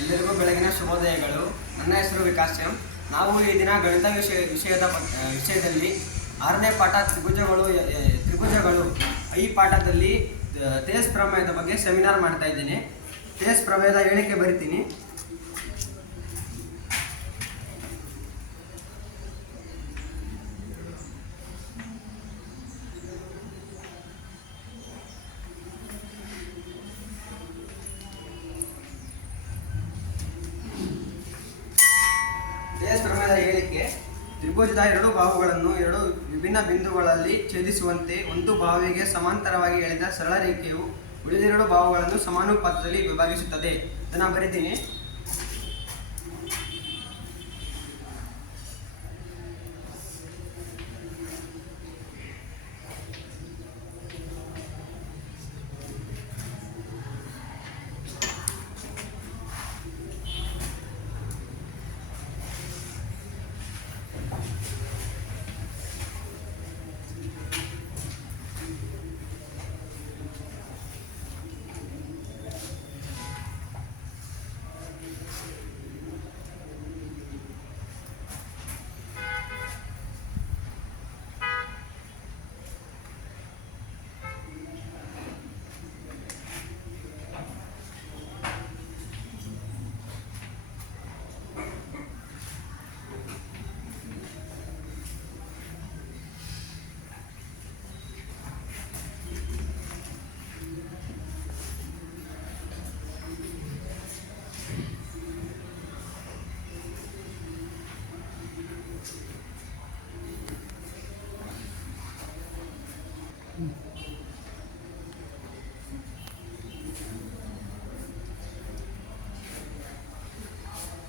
ಎಲ್ಲರಿಗೂ ಬೆಳಗಿನ ಶುಭೋದಯಗಳು. ನನ್ನ ಹೆಸರು ವಿಕಾಸ್ ಎಂ. ನಾವು ಈ ದಿನ ಗಣಿತ ವಿಷಯದಲ್ಲಿ 6ನೇ ಪಾಠ ತ್ರಿಭುಜಗಳು ಈ ಪಾಠದಲ್ಲಿ ಥೇಸ್ ಪ್ರಮೇಯದ ಬಗ್ಗೆ ಸೆಮಿನಾರ್ ಮಾಡ್ತಾ ಇದ್ದೀನಿ. ಥೇಸ್ ಪ್ರಮೇಯದ ಹೇಳಿಕೆ ಬರಿತೀನಿ. ಥೇಸ್ ಪ್ರಮೇಯದ ಹೇಳಿಕೆ: ತ್ರಿಭುಜದ ಎರಡು ಬಾಹುಗಳನ್ನು ಎರಡು ವಿಭಿನ್ನ ಬಿಂದುಗಳಲ್ಲಿ ಛೇದಿಸುವಂತೆ ಒಂದು ಬಾಹುವಿಗೆ ಸಮಾಂತರವಾಗಿ ಎಳೆದ ಸರಳ ರೇಖೆಯು ಉಳಿದೆರಡು ಬಾಹುಗಳನ್ನು ಸಮಾನುಪಾತದಲ್ಲಿ ವಿಭಾಗಿಸುತ್ತದೆ. ಇದನ್ನು ಬರಿತೀನಿ.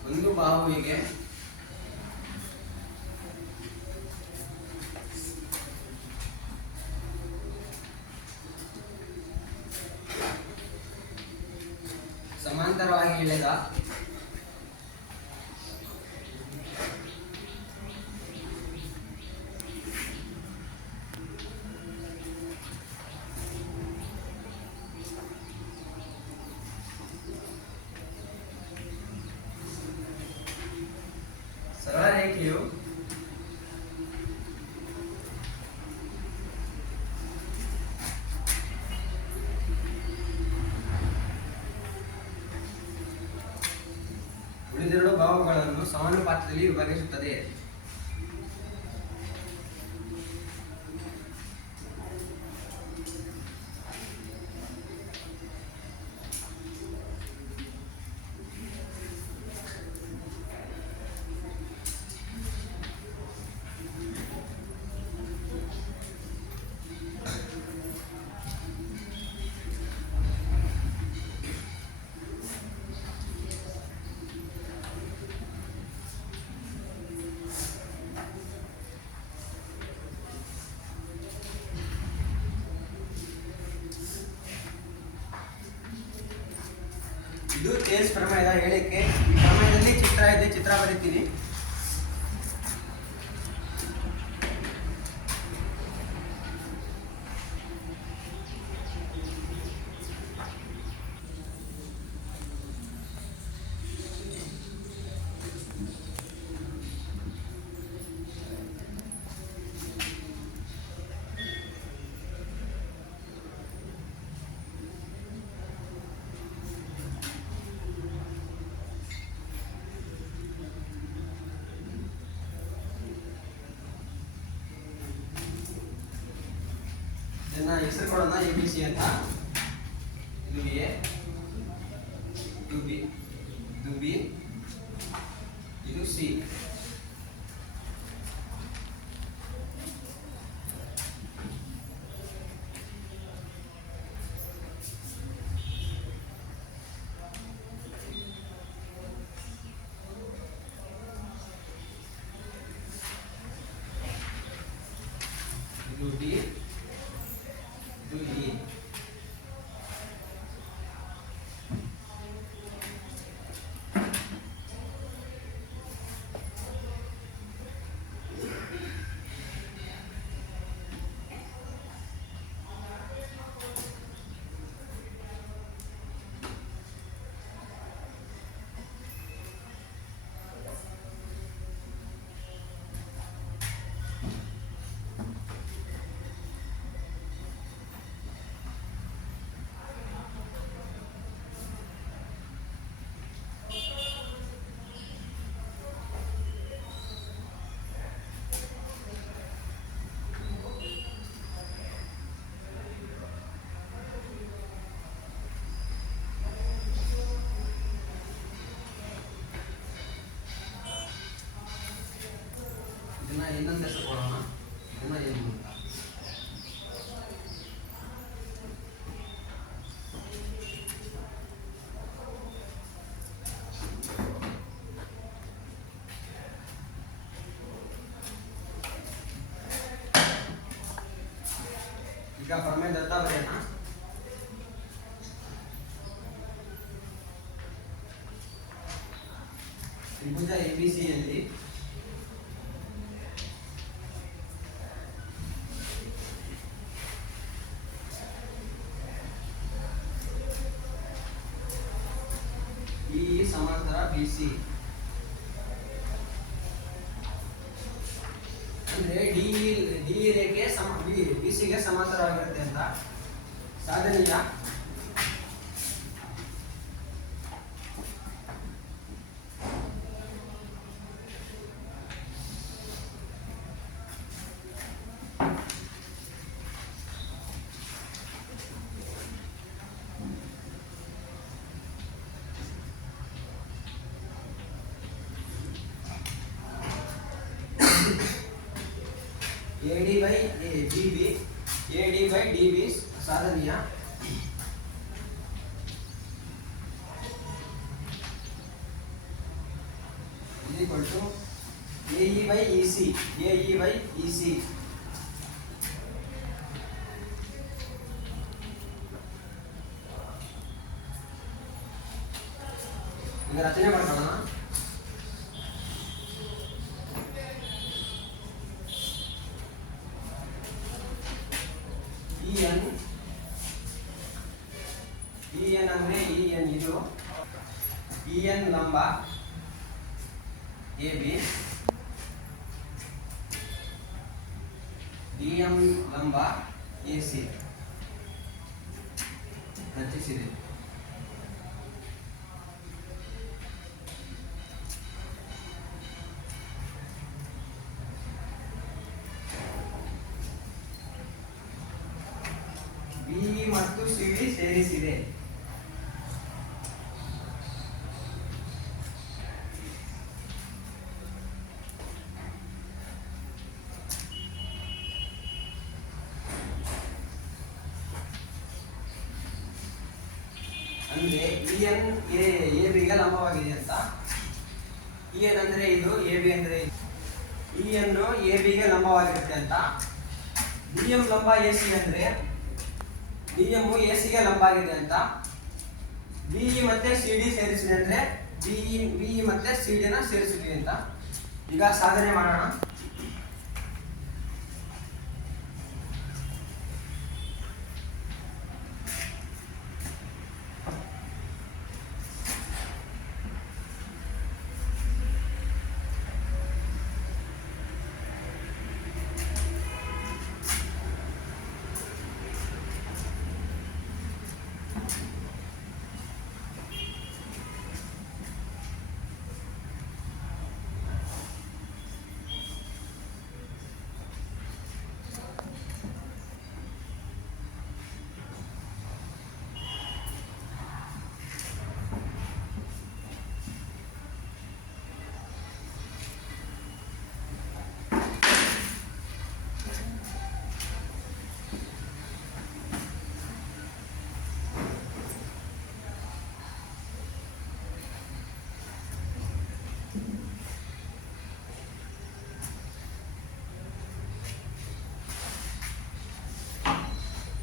ಒಂದು ಬಾಹುವಿಗೆ ಸಮಾಂತರವಾಗಿ ಎಳೆದ ಸರಳ ರೇಖೆಯು ಉಳಿದೆರಡು ಬಾಹುಗಳನ್ನು ಸಮಾನುಪಾತದಲ್ಲಿ ವಿಭಾಗಿಸುತ್ತದೆ. ಇದು ಥೇಸ್ ಪ್ರಮೇಯದ ಹೇಳಿಕೆ. ಈ ಪ್ರಮೇಯದಲ್ಲಿ ಚಿತ್ರ ಇದೆ, ಚಿತ್ರ ಬರೀತೀನಿ. ಹೆಸರು ಕೊಡೋಣ ABC ಅಂತ. ಇದು A, ಇದು B, ಇದು B, ಇದು C. ಇದು D, ಇದು E. ಇನ್ನೊಂದು ಹೆಸರು ಕೊಡೋಣ. ಇದನ್ನ ಏನು ಅಂತ ಈಗ ಪ್ರಮೇಯ ದತ್ತ ಬರೆಯೋಣ. ತ್ರಿಭುಜ ಎಬಿಸಿಯಲ್ಲಿ ಈ ಸಮಾಂತರ ಬಿಸಿ ಅಂದ್ರೆ ಡಿ ರೇಖೆ ಬಿಸಿಗೆ ಸಮಾಂತರವಾಗಿರುತ್ತೆ ಅಂತ ಸಾಧನೀಯ AD by DB AD by DB ಸಾಧನೀಯ is equal to AE by EC AE by EC. ಈಗ ರಚನೆ ಮಾಡೋಣ. EN ಅಂದ್ರೆ EN ಇದು EN ಲಂಬ AB DM ಲಂಬ AC ರಚಿಸಿದೆ. BE ಮತ್ತು CD ಸೇರಿಸಿದೆ. ಅಂದ್ರೆ EN ABಗೆ ಲಂಬವಾಗಿದೆ ಅಂತ. EN ಅಂದ್ರೆ ಇದು, AB ಅಂದ್ರೆ EN ABಗೆ ಲಂಬವಾಗಿರುತ್ತೆ ಅಂತ. DM ಲಂಬ AC ಅಂದ್ರೆ DM ACಗೆ ಲಂಬ ಆಗಿದೆ ಅಂತ. BE ಮತ್ತೆ CD ಸೇರಿಸಿದೆ ಅಂದ್ರೆ BE ಮತ್ತೆ CD ನ ಸೇರಿಸಿದ್ವಿ ಅಂತ. ಈಗ ಸಾಧನೆ ಮಾಡೋಣ.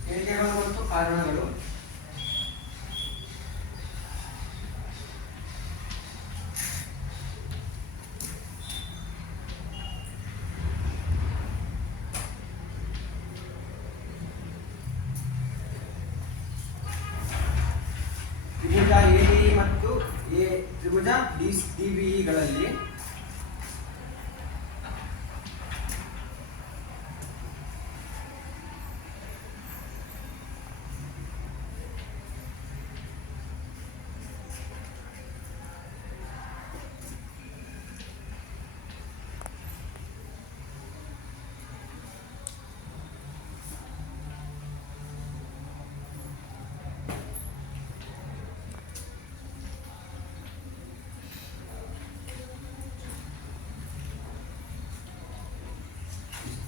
ಹೇಳಿಕೆಗಳು ಮತ್ತು ಕಾರಣಗಳು. ತ್ರಿಭುಜ ADE ಮತ್ತು ತ್ರಿಭುಜ DBEಗಳಲ್ಲಿ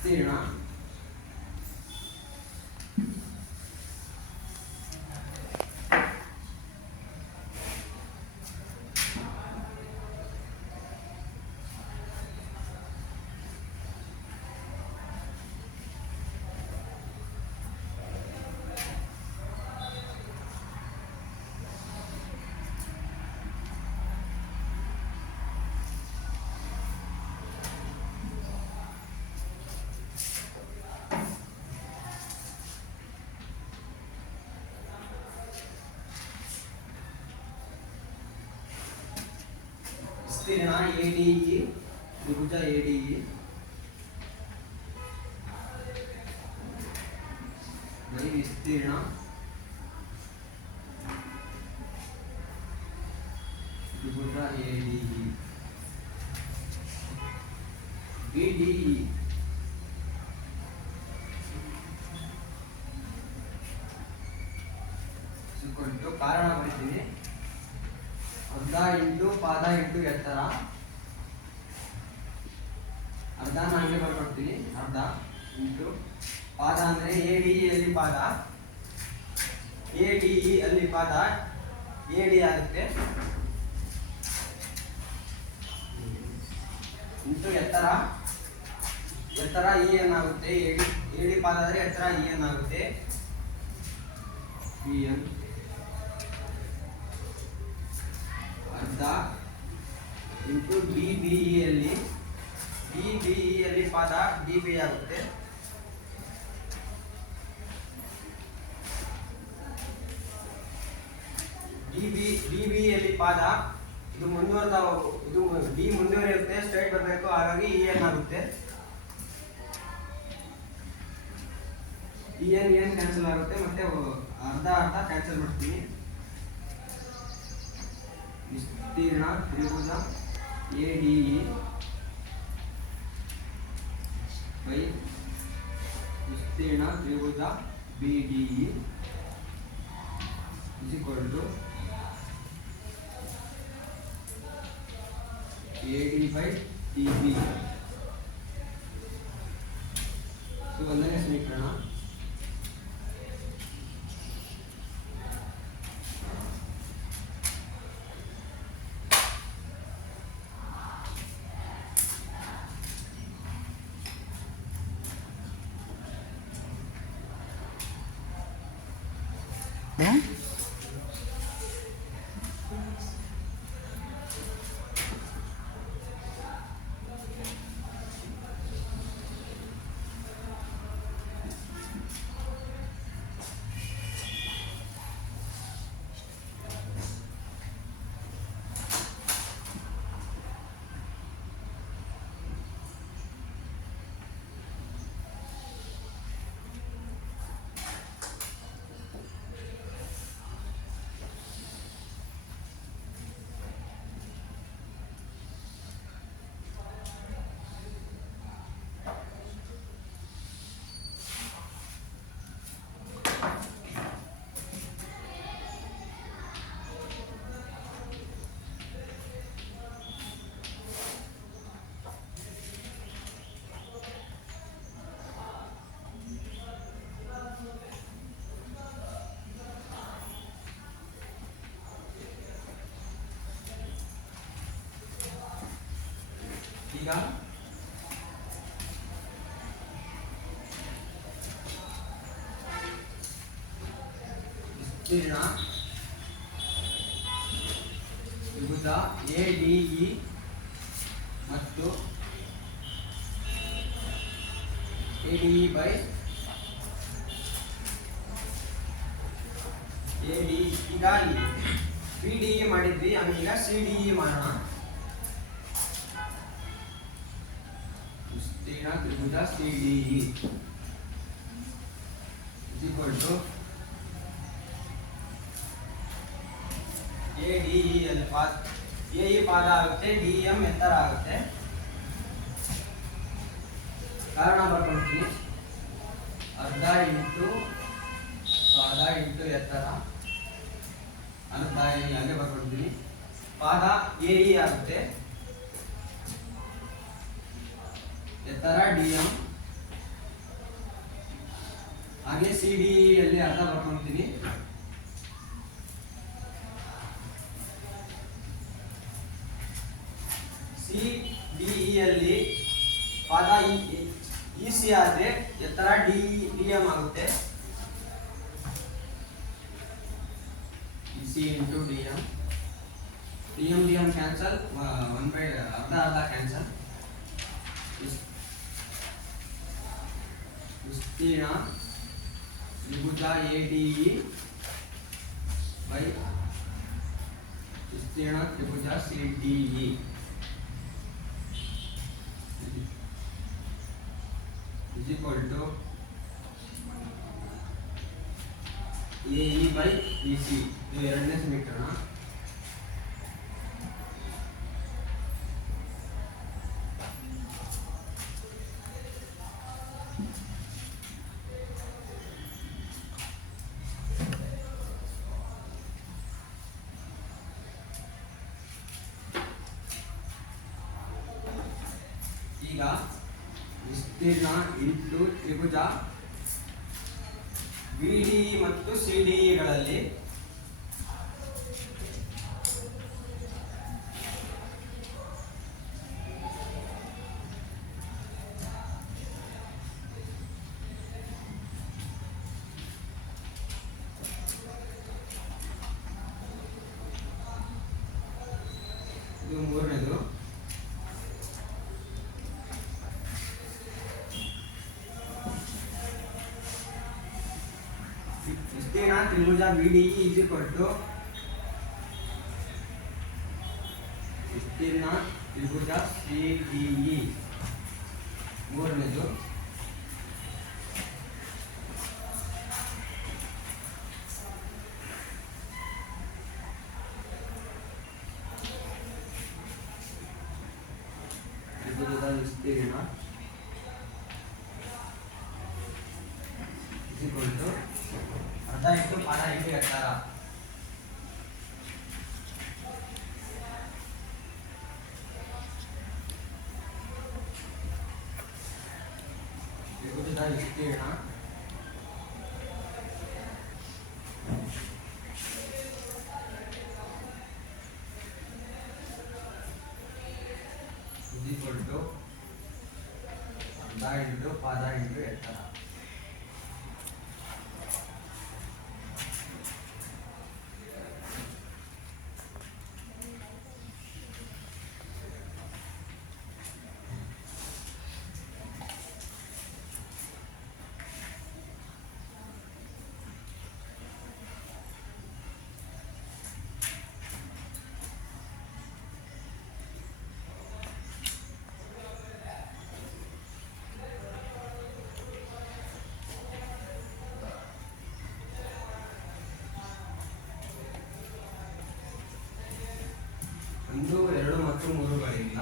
ವಿಸ್ತೀರ್ಣ ವಿಸ್ತೀರ್ಣ ADE ತ್ರಿಭುಜ ADE ವಿಸ್ತೀರ್ಣ ತ್ರಿಭುಜ ADE BDE ಕಾರಣ ಬರೀತೀನಿ ಅರ್ಧ ಇಂಟು ಪಾದ ಇಂಟು ಎತ್ತರ ಅರ್ಧ ಹಂಗೆ ಬರ್ಕೊಡ್ತೀನಿ ಅರ್ಧ ಇಂಟು ಪಾದ ಅಂದರೆ ADE ಅಲ್ಲಿ ಪಾದ ADE ಅಲ್ಲಿ ಪಾದ AD ಆಗುತ್ತೆ ಇಂಟು ಎತ್ತರ ಎತ್ತರ EN ಆಗುತ್ತೆ AD ಪಾದ ಆದರೆ ಎತ್ತರ EN ಆಗುತ್ತೆ EN ಅರ್ಧ ಇಂಟು DBE ಅಲ್ಲಿ ಪಾದ DB ಆಗುತ್ತೆ DB ಅಲ್ಲಿ ಪಾದ ಇದು ಮುಂದುವರೆದ ಇದು D ಮುಂದುವರಿಯುತ್ತೆ ಸ್ಟ್ರೈಟ್ ಬರಬೇಕು ಹಾಗಾಗಿ EN ಆಗುತ್ತೆ EN ಕ್ಯಾನ್ಸಲ್ ಆಗುತ್ತೆ ಮತ್ತೆ ಅರ್ಧ ಕ್ಯಾನ್ಸಲ್ ಮಾಡ್ತೀನಿ ವಿಸ್ತೀರ್ಣ ತ್ರಿಭುಜ ADE ಬೈ ವಿಸ್ತೀರ್ಣ ತ್ರಿಭುಜ BDE is equal to AD by TB. So ಒಂದನೇ ಸಮೀಕರಣ ಈಗ ವಿಸ್ತೀರ್ಣ ತ್ರಿಭುಜ ADE ಮತ್ತು ADE by ADE ಈಗ BDE ಮಾಡಿದ್ವಿ ಆಮೇಲೆ CDE ಮಾಡೋಣ ವಿಸ್ತೀರ್ಣ ತ್ರಿಭುಜ CDE is equal to ADE ಅಲ್ಲಿ ಪಾದ AE ಪಾದ ಆಗುತ್ತೆ DM ಎತ್ತರ ಆಗುತ್ತೆ ಕಾರಣ ಬರ್ಕೊಳ್ತೀನಿ ಅರ್ಧ ಇಂಟು ಪಾದ ಇಂಟು ಎತ್ತರ ಅರ್ಧ ಹಾಗೆ ಬರ್ಕೊಳ್ತೀನಿ ಪಾದ AE ಆಗುತ್ತೆ ಎತ್ತರ DM ಹಾಗೆ ಸಿ ಡಿ ಅಲ್ಲಿ ಅರ್ಧ ಬರ್ಕೊಂತೀನಿ. ಸಿ ಡಿ ಯಲ್ಲಿ ಪಾದ ಇ ಸಿ ಆದ್ರೆ ಎತ್ತರ ಡಿ ಎಂ ಆಗುತ್ತೆ. C into D M cancel, ಅರ್ಧ ಕ್ಯಾನ್ಸಲ್. ವಿಸ್ತೀರ್ಣ ತ್ರಿಭುಜ ಎಡಿಇ ಬೈ ವಿಸ್ತೀರ್ಣ ತ್ರಿಭುಜ CDE is equal to AE by BC. ಇದು ಎರಡನೇ ಸಮೀಕರಣ. ಈಗ ವಿಸ್ತೀರ್ಣ ಇಂಟು ತ್ರಿಭುಜ ಬಿಡಿಇ ಮತ್ತು ಸಿಡಿಇಗಳಲ್ಲಿ ಇದು ಮೂರನೇದು. ವಿಸ್ತೀರ್ಣ ತ್ರಿಭುಜ ಬಿಡಿಇ is equal to ವಿಸ್ತೀರ್ಣ ತ್ರಿಭುಜ ಸಿಡಿಇ ಮೂರನೇದು. ತ್ರಿಭುಜದ ವಿಸ್ತೀರ್ಣ is equal to ಅರ್ಧ ಇಂಟು ಪಾದ ಇಂಟು ಎತ್ತರ. ತ್ರಿಭುಜದ ವಿಸ್ತೀರ್ಣ is equal to ಅರ್ಧ ಇಂಟು ಪಾದ ಇಂಟು ಎತ್ತರ. ಒಂದು, ಎರಡು ಮತ್ತು ಮೂರುಗಳಿಂದ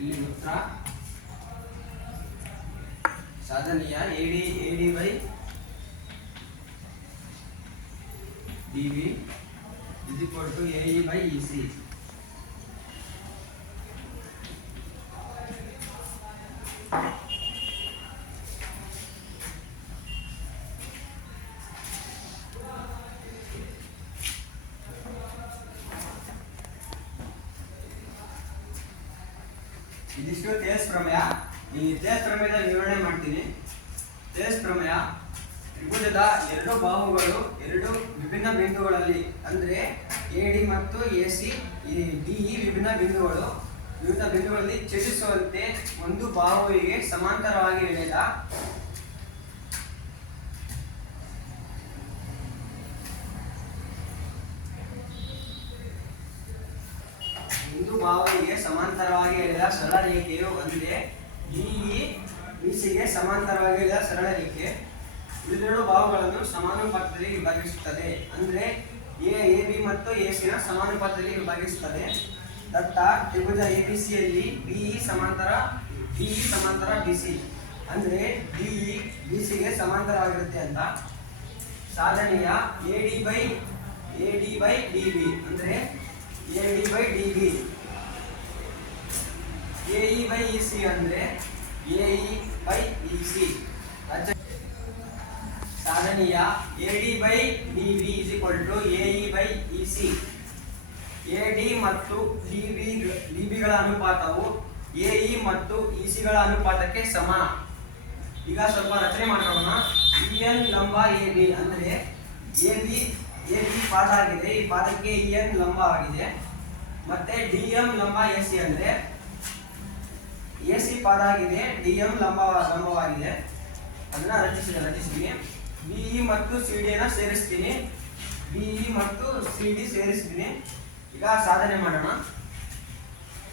ಇಲ್ಲಿ ಉತ್ತರ ಸಾಧನೀಯ AD by DB is equal to AE by EC. ಇದಿಷ್ಟು ತೇಲ್ಸ್ ಪ್ರಮೇಯ. ಈ ತೇಲ್ಸ್ ಪ್ರಮೇಯದ ವಿವರಣೆ ಮಾಡ್ತೀನಿ. ತೇಲ್ಸ್ ಪ್ರಮೇಯ ತ್ರಿಭುಜದ ಎರಡು ಬಾಹುಗಳು ಎರಡು ವಿಭಿನ್ನ ಬಿಂದುಗಳಲ್ಲಿ ಅಂದ್ರೆ ಎಡಿ ಮತ್ತು ಎಸಿ ಡಿಇ ವಿಭಿನ್ನ ಬಿಂದುಗಳಲ್ಲಿ ಛೇದಿಸುವಂತೆ ಒಂದು ಬಾಹುವಿಗೆ ಸಮಾಂತರವಾಗಿ ಎಳೆದ ಸರಳ ರೇಖೆಯು ಒಂದೇ ಡಿಇ ಬಿಸಿಗೆ ಸಮಾಂತರವಾಗಿ ಎಳೆದ ಸರಳ ರೇಖೆ ಇವೆರಡು ಬಾಹುಗಳನ್ನು ಸಮಾನುಪಾತದಲ್ಲಿ ವಿಭಾಗಿಸುತ್ತದೆ. ಅಂದ್ರೆ ಎಬಿ ಮತ್ತು ಎಸಿನ ಸಮಾನುಪಾತದಲ್ಲಿ ವಿಭಾಗಿಸುತ್ತದೆ. ದತ್ತ ತ್ರಿಭುಜ ಎಬಿಸಿಯಲ್ಲಿ ಬಿಇ ಸಮಾಂತರ ಬಿಸಿ ಅಂದ್ರೆ ಡಿಇ ಬಿಸಿಗೆ ಸಮಾಂತರವಾಗಿರುತ್ತೆ ಅಂತ. ಸಾಧನೆಯ AD by DB ಅಂದ್ರೆ AD by DB. AE by EC ಅಂದ್ರೆ AE by EC. ಸಾಧನೆಯ AD by DB is equal to AE by EC. AD ಮತ್ತು DB ಗಳ ಅನುಪಾತವು AE ಮತ್ತು EC ಗಳ ಅನುಪಾತಕ್ಕೆ ಸಮ. ಈಗ ಸ್ವಲ್ಪ ರಚನೆ ಮಾಡೋಣ. EN ಲಂಬ AB ಅಂದ್ರೆ AB ಪಾದ ಆಗಿದೆ, ಈ ಪಾದಕ್ಕೆ EN ಲಂಬ ಆಗಿದೆ. ಮತ್ತೆ DM ಲಂಬ AC ಅಂದ್ರೆ AC ಪಾದ ಆಗಿದೆ, DM ಲಂಬವಾಗಿದೆ. ಅದನ್ನ ರಚಿಸ್ತೀನಿ. BE ಮತ್ತು CD ನ ಸೇರಿಸ್ತೀನಿ. BE ಮತ್ತು CD ಸೇರಿಸ್ತೀನಿ. ಈಗ ಸಾಧನೆ ಮಾಡೋಣ.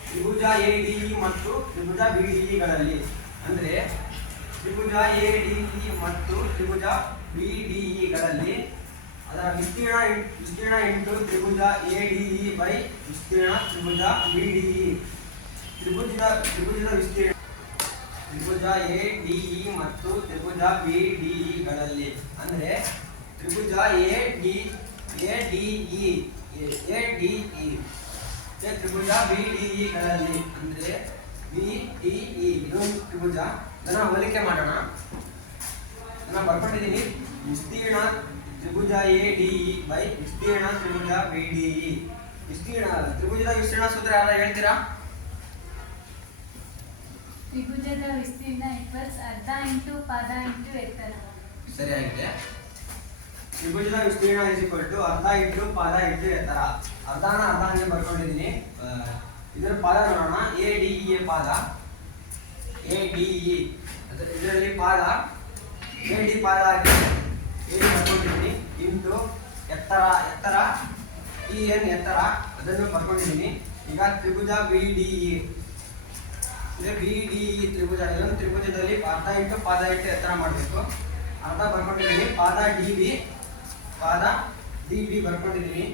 ತ್ರಿಭುಜ ADE ಮತ್ತು ತ್ರಿಭುಜ BDE ಗಳಲ್ಲಿ ಅಂದ್ರೆ ತ್ರಿಭುಜ ADE ಮತ್ತು ತ್ರಿಭುಜ BDE ಗಳಲ್ಲಿ ಅದರ ವಿಸ್ತೀರ್ಣ ಇಂಟು ತ್ರಿಭುಜ ADE ಬೈ ವಿಸ್ತೀರ್ಣ ತ್ರಿಭುಜ BDE. ತ್ರಿಭುಜದ ವಿಸ್ತೀರ್ಣ ತ್ರಿಭುಜ ADE ಮತ್ತು ತ್ರಿಭುಜ BDE ಗಳಲ್ಲಿ ಅಂದ್ರೆ ತ್ರಿಭುಜ ADE ತ್ರಿಭುಜ BDE ಗಳಲ್ಲಿ ಅಂದ್ರೆ BDE ಇದು ತ್ರಿಭುಜ. ಅದನ್ನ ಹೋಲಿಕೆ ಮಾಡೋಣ. ನಾನು ಬರ್ಕೊಂಡಿದ್ದೀನಿ. ವಿಸ್ತೀರ್ಣ ತ್ರಿಭುಜ ADE ಬೈ ವಿಸ್ತೀರ್ಣ ತ್ರಿಭುಜ BDE. ತ್ರಿಭುಜದ ವಿಸ್ತೀರ್ಣ ಸೂತ್ರ ಯಾರು ಹೇಳ್ತೀರಾ? ತ್ರಿಭುಜದ ವಿಸ್ತೀರ್ಣ ಅರ್ಧ ಇಂಟು ಪಾದ ಇಂಟು ಎತ್ತರ. ಸರಿಯಾಗಿದೆ. ತ್ರಿಭುಜದ ವಿಸ್ತೀರ್ಣ ಅರ್ಧ ಇಂಟು ಪಾದ ಇಂಟು ಎತ್ತರ. ಅರ್ಧನ ಅರ್ಧ ಬರ್ಕೊಂಡಿದ್ದೀನಿ. ಇದರ ಪಾದ ನೋಡೋಣ. ADE ಪಾದ ADE ಇದರಲ್ಲಿ ಪಾದ AD ಪಾದ ಆಗಿದೆ. AD ಬರ್ಕೊಂಡಿದ್ದೀನಿ ಇಂಟು ಎತ್ತರ EN ಎತ್ತರ ಅದನ್ನು ಬರ್ಕೊಂಡಿದ್ದೀನಿ. ಈಗ ತ್ರಿಭುಜ BDE ತ್ರಿಭುಜ ಇದೊಂದು ತ್ರಿಭುಜದಲ್ಲಿ ಅರ್ಧ ಇಂಟು ಪಾದ ಇಂಟು ಎತ್ತರ ಮಾಡಬೇಕು. ಅರ್ಧ ಬರ್ಕೊಂಡಿದ್ದೀನಿ. ಪಾದ DB ಬರ್ಕೊಂಡಿದ್ದೀನಿ.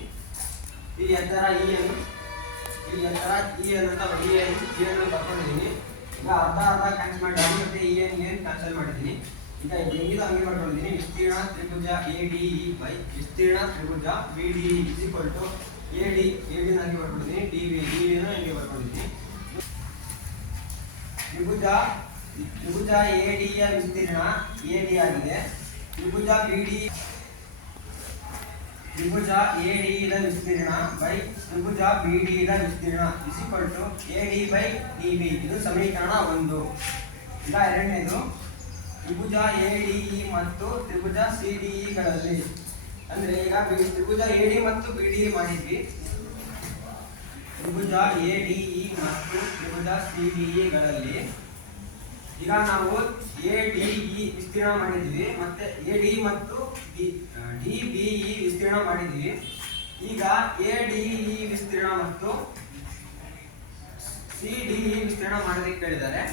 ಈ ಎತ್ತರ EN ಅಂತ ಬರ್ಕೊಂಡಿದ್ದೀನಿ. ಈಗ ಅರ್ಧ ಕ್ಯಾನ್ಸಲ್ ಮಾಡಿ ಮತ್ತೆ EN ಕ್ಯಾನ್ಸಲ್ ಮಾಡಿದ್ದೀನಿ. ಈಗ ಹೆಂಗಿದ ಹಂಗೆ ಬರ್ಕೊಂಡಿದ್ದೀನಿ. ವಿಸ್ತೀರ್ಣ ತ್ರಿಭುಜ ADE ಬೈ ವಿಸ್ತೀರ್ಣ ತ್ರಿಭುಜ BDE is equal to AD ಹಂಗೆ ಬರ್ಕೊಂಡಿದ್ದೀನಿ. DB ಹಂಗೆ ಬರ್ಕೊಂಡಿದ್ದೀನಿ. ತ್ರಿಭುಜ AD ಯ ವಿಸ್ತೀರ್ಣ AD ಆಗಿದೆ. ತ್ರಿಭುಜ ADE ದ ವಿಸ್ತೀರ್ಣ ಬೈ ತ್ರಿಭುಜ BDE ದ ವಿಸ್ತೀರ್ಣ is equal to AD by DB. ಇದು ಸಮೀಕರಣ 1. ಈಗ ಎರಡನೇದು ತ್ರಿಭುಜ ADE ಮತ್ತು ತ್ರಿಭುಜ CDE ಗಳಲ್ಲಿ ಅಂದ್ರೆ ಈಗ ತ್ರಿಭುಜ AD ಮತ್ತು BDE ಮಾಡಿದ್ವಿ. ತ್ರಿಭುಜ ADE ಮತ್ತು ತ್ರಿಭುಜ CDE ಗಳಲ್ಲಿ ಈಗ ನಾವು ADE ವಿಸ್ತೀರ್ಣ ಮಾಡಿದ್ವಿ, ಮತ್ತೆ ADE ಮತ್ತು DBE ವಿಸ್ತೀರ್ಣ ಮಾಡಿದ್ವಿ. ಈಗ ADE ವಿಸ್ತೀರ್ಣ ಮತ್ತು CDE ವಿಸ್ತೀರ್ಣ ಮಾಡೋದಕ್ಕೆ ಕೇಳಿದ್ದಾರೆ.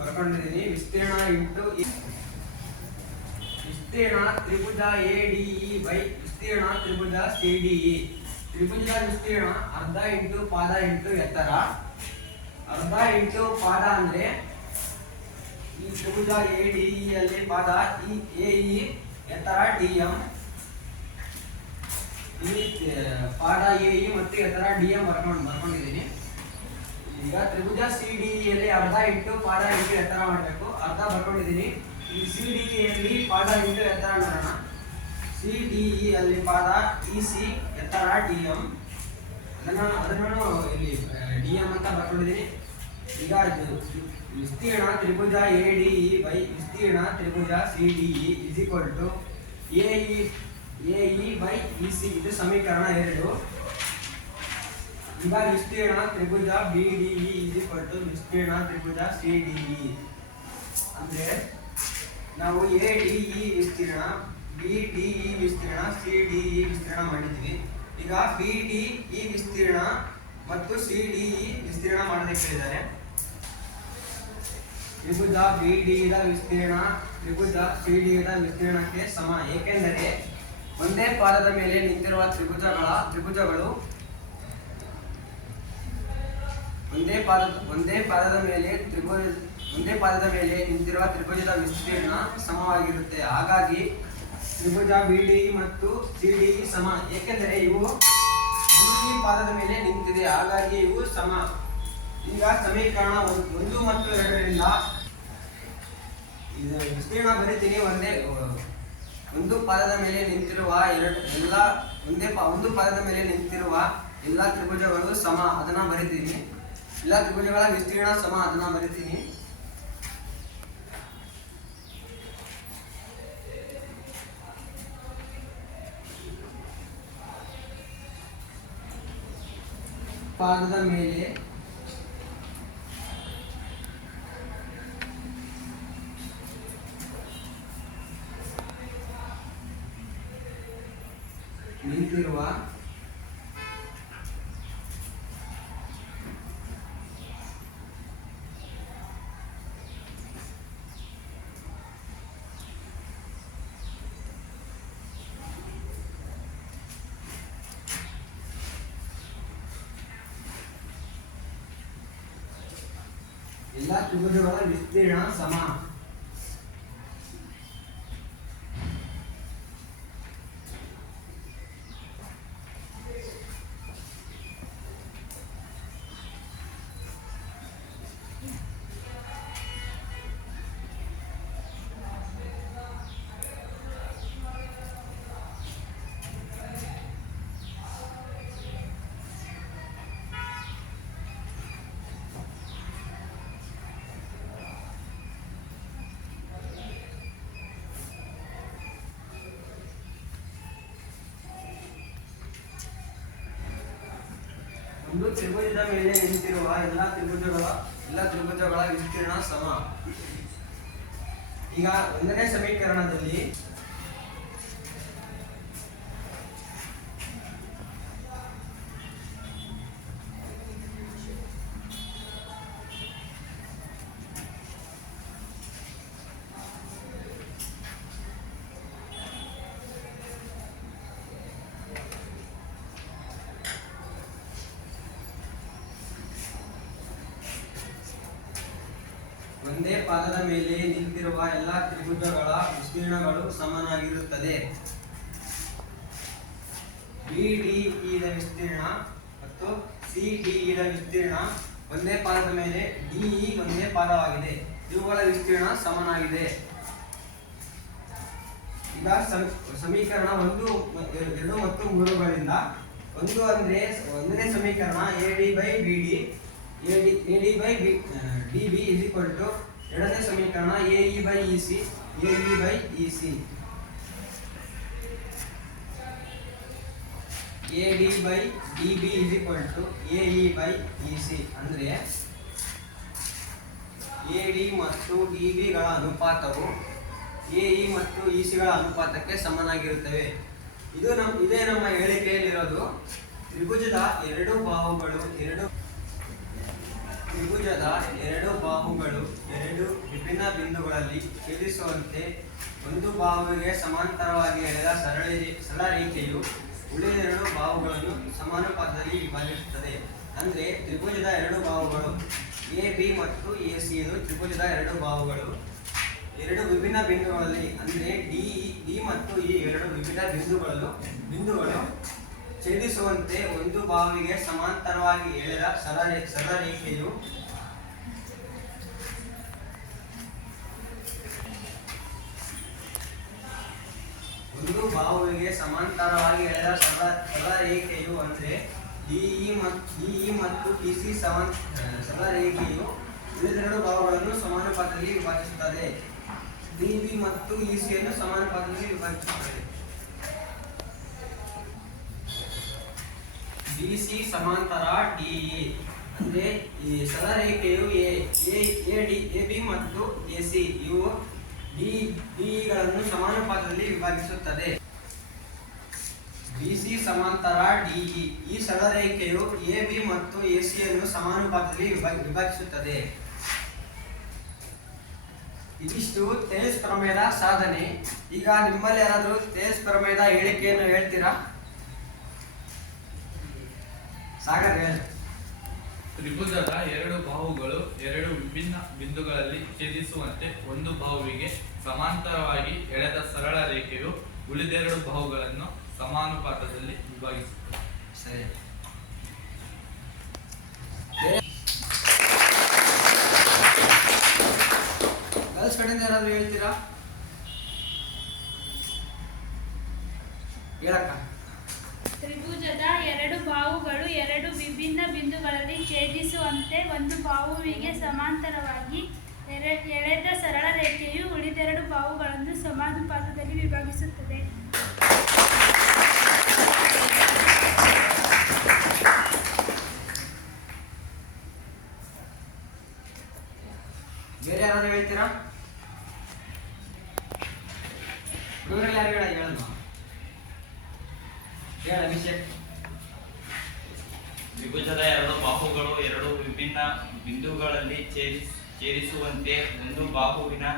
ಬರ್ಕೊಂಡಿದ್ದೀನಿ. ವಿಸ್ತೀರ್ಣ ಇಂಟು ವಿಸ್ತೀರ್ಣ ತ್ರಿಭುಜ ADE ಬೈ ವಿಸ್ತೀರ್ಣ ತ್ರಿಭುಜ CDE. ತ್ರಿಭುಜದ ವಿಸ್ತೀರ್ಣ ಅರ್ಧ ಇಂಟು ಪಾದ ಇಂಟು ಎತ್ತರ. ಅರ್ಧ ಇಂಟು ಪಾದ ಅಂದ್ರೆ ಈ ತ್ರಿಭುಜ ADE ಅಲ್ಲಿ ಪಾದ AE ಎತ್ತರ DM. ಇಲ್ಲಿ ಪಾದ AE ಮತ್ತು ಎತ್ತರ DM ಬರ್ಕೊಂಡಿದ್ದೀನಿ. ಈಗ ತ್ರಿಭುಜ CDE ಅಲ್ಲಿ ಅರ್ಧ ಇಂಟು ಪಾದ ಇಂಟು ಎತ್ತರ ಮಾಡಬೇಕು. ಅರ್ಧ ಬರ್ಕೊಂಡಿದ್ದೀನಿ. ಈ CDE ಅಲ್ಲಿ ಪಾದ ಇಂಟು ಎತ್ತರ ನೋಡೋಣ. CDE ಅಲ್ಲಿ ಪಾದ EC ಎತ್ತರ DM. ಅದನ್ನು ಇಲ್ಲಿ DM ಅಂತ ಬರ್ಕೊಂಡಿದ್ದೀನಿ. ಈಗ ವಿಸ್ತೀರ್ಣ ತ್ರಿಭುಜ ADE ಬೈ ವಿಸ್ತೀರ್ಣ ತ್ರಿಭುಜ CDE is equal to AE by EC. ಇದು ಸಮೀಕರಣ 2. ಈಗ ವಿಸ್ತೀರ್ಣ ತ್ರಿಭುಜ BDE ಇಸ್ ಈಕ್ವಲ್ ಟು ವಿಸ್ತೀರ್ಣ ತ್ರಿಭುಜ CDE ಅಂದ್ರೆ ನಾವು ADE ವಿಸ್ತೀರ್ಣ BDE ವಿಸ್ತೀರ್ಣ CDE ವಿಸ್ತೀರ್ಣ ಮಾಡಿದ್ವಿ. ಈಗ BDE ವಿಸ್ತೀರ್ಣ ಮತ್ತು CDE ವಿಸ್ತೀರ್ಣ ಮಾಡೋದಕ್ಕೆ ಹೇಳಿದ್ದಾರೆ. ತ್ರಿಭುಜ BDE ದ ವಿಸ್ತೀರ್ಣ ತ್ರಿಭುಜ CDE ದ ವಿಸ್ತೀರ್ಣಕ್ಕೆ ಸಮ, ಏಕೆಂದರೆ ಒಂದೇ ಪಾದದ ಮೇಲೆ ನಿಂತಿರುವ ತ್ರಿಭುಜಗಳು ಒಂದೇ ಪಾದದ ಮೇಲೆ ನಿಂತಿರುವ ತ್ರಿಭುಜದ ವಿಸ್ತೀರ್ಣ ಸಮವಾಗಿರುತ್ತೆ. ಹಾಗಾಗಿ ತ್ರಿಭುಜ BD ಮತ್ತು CD ಸಮ, ಏಕೆಂದರೆ ಇವು ಈ ಪಾದದ ಮೇಲೆ ನಿಂತಿದೆ, ಹಾಗಾಗಿ ಇವು ಸಮ. ಈಗ ಸಮೀಕರಣ 1 ಮತ್ತು 2ರಿಂದ ವಿಸ್ತೀರ್ಣ ಬರೀತೀನಿ. ಒಂದು ಪಾದದ ಮೇಲೆ ನಿಂತಿರುವ ಒಂದು ಪಾದದ ಮೇಲೆ ನಿಂತಿರುವ ಎಲ್ಲ ತ್ರಿಭುಜಗಳು ಸಮ, ಅದನ್ನ ಬರಿತೀನಿ. ಎಲ್ಲ ತ್ರಿಭುಜಗಳ ವಿಸ್ತೀರ್ಣ ಸಮ, ಅದನ್ನ ಬರಿತೀನಿ. ಪಾದದ ಮೇಲೆ ನಿಂತಿರುವ ಎಲ್ಲ ತ್ರಿಭುಜಗಳ ವಿಸ್ತೀರ್ಣ ಸಮ. ಒಂದು ತ್ರಿಭುಜದ ಮೇಲೆ ನಿಂತಿರುವ ಎಲ್ಲ ತ್ರಿಭುಜಗಳ ವಿಸ್ತೀರ್ಣ ಸಮ. ಈಗ 1ನೇ ಸಮೀಕರಣದಲ್ಲಿ ಒಂದೇ ಪಾದದ ಮೇಲೆ ನಿಂತಿರುವ ಎಲ್ಲ ತ್ರಿಭುಜಗಳ ವಿಸ್ತೀರ್ಣಗಳು ಸಮನಾಗಿರುತ್ತದೆ. BDE ದ ವಿಸ್ತೀರ್ಣ ಮತ್ತು CDE ದ ವಿಸ್ತೀರ್ಣ ಒಂದೇ ಪಾದದ ಮೇಲೆ DE ಒಂದೇ ಪಾದವಾಗಿದೆ. ಇವುಗಳ ವಿಸ್ತೀರ್ಣ ಸಮನಾಗಿದೆ. ಈಗ ಸಮೀಕರಣ 1, 2 ಮತ್ತು 3ಗಳಿಂದ 1 ಅಂದ್ರೆ 1ನೇ ಸಮೀಕರಣ AD/BD AD/DB is equal to 2ನೇ ಸಮೀಕರಣ AE/EC AE/EC AD/DB is equal to AE/EC ಅಂದ್ರೆ AD ಮತ್ತು DB ಗಳ ಅನುಪಾತವು AE ಮತ್ತು EC ಗಳ ಅನುಪಾತಕ್ಕೆ ಸಮನಾಗಿರುತ್ತವೆ. ಇದೇ ನಮ್ಮ ಹೇಳಿಕೆಯಲ್ಲಿರೋದು. ತ್ರಿಭುಜದ ಎರಡು ಬಾಹುಗಳು ಎರಡು ವಿಭಿನ್ನ ಬಿಂದುಗಳಲ್ಲಿ ಛೇದಿಸುವಂತೆ ಒಂದು ಬಾಹುವಿಗೆ ಸಮಾಂತರವಾಗಿ ಎಳೆದ ಸರಳ ರೇಖೆಯು ಉಳಿದೆರಡು ಬಾಹುಗಳನ್ನು ಸಮಾನುಪಾತದಲ್ಲಿ ವಿಭಜಿಸುತ್ತದೆ. ಅಂದ್ರೆ ತ್ರಿಭುಜದ ಎರಡು ಬಾಹುಗಳು AB ಮತ್ತು AC ಇದು ತ್ರಿಭುಜದ ಎರಡು ಬಾಹುಗಳು ಎರಡು ವಿಭಿನ್ನ ಬಿಂದುಗಳಲ್ಲಿ, ಅಂದ್ರೆ D ಮತ್ತು E ಎರಡು ವಿಭಿನ್ನ ಬಿಂದುಗಳು ಛೇದಿಸುವಂತೆ ಒಂದು ಬಾಹುವಿಗೆ ಸಮಾಂತರವಾಗಿ ಎಳೆದ ಸರಳ ರೇಖೆಯು ಅಂದ್ರೆ DE ಮತ್ತು PC ಸರಳ ರೇಖೆಯು ಉಳಿದೆರಡು ಬಾಹುಗಳನ್ನು ಸಮಾನುಪಾತದಲ್ಲಿ ವಿಭಜಿಸುತ್ತದೆ. DB ಮತ್ತು EC ಯನ್ನು ಸಮಾನುಪಾತದಲ್ಲಿ ವಿಭಜಿಸುತ್ತದೆ. BC ಸಮಾಂತರ DE ಅಂದ್ರೆ ಈ ಸರಳ ರೇಖೆಯು AB ಮತ್ತು AC ಇವು DE ಗಳನ್ನು ಸಮಾನುಪಾತದಲ್ಲಿ ವಿಭಜಿಸುತ್ತದೆ. BC ಸಮಾಂತರ DE ಈ ಸರಳ ರೇಖೆಯು AB ಮತ್ತು AC ಯನ್ನು ಸಮಾನುಪಾತದಲ್ಲಿ ವಿಭಜಿಸುತ್ತದೆ. ಇದಿಷ್ಟು ಥೇಲ್ಸ್ ಪ್ರಮೇಯದ ಸಾಧನೆ. ಈಗ ನಿಮ್ಮಲ್ಲಿ ಯಾರಾದರೂ ಥೇಲ್ಸ್ ಪ್ರಮೇಯದ ಹೇಳಿಕೆಯನ್ನು ಹೇಳ್ತೀರಾ? ಸಾಗರ್ ಹೇಳಿ. ತ್ರಿಭುಜದ ಎರಡು ಬಾಹುಗಳು ಎರಡು ವಿಭಿನ್ನ ಬಿಂದುಗಳಲ್ಲಿ ಛೇದಿಸುವಂತೆ ಒಂದು ಬಾಹುವಿಗೆ ಸಮಾಂತರವಾಗಿ ಎಳೆದ ಸರಳ ರೇಖೆಯು ಉಳಿದೆರಡು ಬಾಹುಗಳನ್ನು ಸಮಾನುಪಾತದಲ್ಲಿ ವಿಭಾಗಿಸುತ್ತದೆ. ಸರಿ. ಗರ್ಲ್ಸ್ ಕಡೆಯಿಂದ ಏನಾದ್ರು ಹೇಳ್ತೀರಾ? ಹೇಳಕ್ಕ. ತ್ರಿಭುಜದ ಎರಡು ಬಾಹುಗಳು ಎರಡು ವಿಭಿನ್ನ ಬಿಂದುಗಳಲ್ಲಿ ಛೇದಿಸುವಂತೆ ಒಂದು ಬಾಹುವಿಗೆ ಸಮಾಂತರವಾಗಿ ಎಳೆದ ಸರಳ ರೇಖೆಯು ಉಳಿದೆರಡು ಬಾಹುಗಳನ್ನು ಸಮಾನುಪಾತದಲ್ಲಿ ವಿಭಾಗಿಸುತ್ತದೆ. ಬೇರೆ ಯಾರಾದ್ರೂ ಹೇಳ್ತೀರಾ? ಹುಡುಗರಲ್ಲಿ ಯಾರು ಹೇಳಲ್ಲ? ಹೇಳ ಅಭಿಷೇಕ್. ತ್ರಿಭುಜದ ಎರಡು ಬಾಹುಗಳು ಎರಡು ವಿಭಿನ್ನ ಬಿಂದುಗಳಲ್ಲಿ ಛೇದಿಸುವಂತೆ ಒಂದು ಬಾಹುವಿಗೆ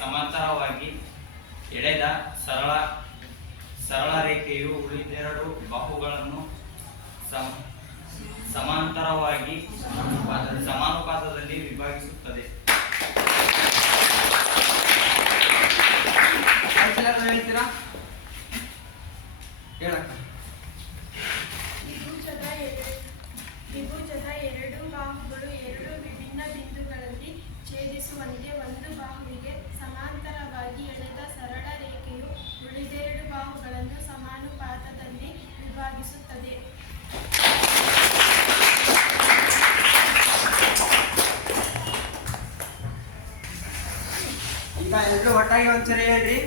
ಸಮಾಂತರವಾಗಿ ಎಳೆದ ಸರಳ ರೇಖೆಯು ಉಳಿದೆರಡು ಬಾಹುಗಳನ್ನು ಸಮಾಂತರವಾಗಿ ಸಮಾನುಪಾತದಲ್ಲಿ ವಿಭಾಗಿಸುತ್ತದೆ. ಹೇಳ್ತೀರಾ? ಹೇಳಕ್ಕ. ತ್ರಿಭುಜದ ಎರಡು ಬಾಹುಗಳು ಎರಡು ವಿಭಿನ್ನ ಬಿಂದುಗಳಲ್ಲಿ ಛೇದಿಸುವಂತೆ ಒಂದು ಬಾಹುವಿಗೆ ಸಮಾಂತರವಾಗಿ ಎಳೆದ ಸರಳ ರೇಖೆಯು ಉಳಿದೆರಡು ಬಾಹುಗಳನ್ನು ಸಮಾನುಪಾತದಲ್ಲಿ ವಿಭಾಗಿಸುತ್ತದೆ. ಈಗ ಎಲ್ಲರೂ ಒಟ್ಟಾಗಿ ಒಂದ್ಸರಿ ಹೇಳ್ರಿ.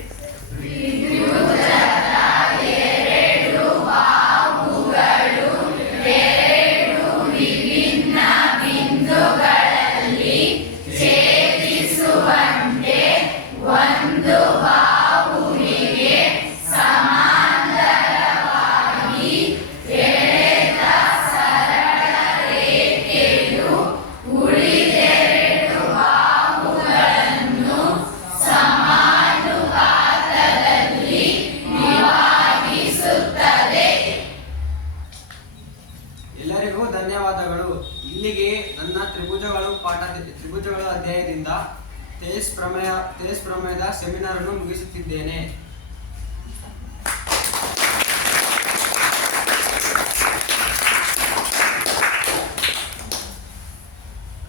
ಎಲ್ಲರಿಗೂ ಧನ್ಯವಾದಗಳು. ಇಲ್ಲಿಗೆ ನನ್ನ ತ್ರಿಭುಜಗಳು ಅಧ್ಯಾಯದಿಂದ ತೇಜಸ್ ಪ್ರಮೇಯದ ಸೆಮಿನಾರ್ ಅನ್ನು ಮುಗಿಸುತ್ತಿದ್ದೇನೆ.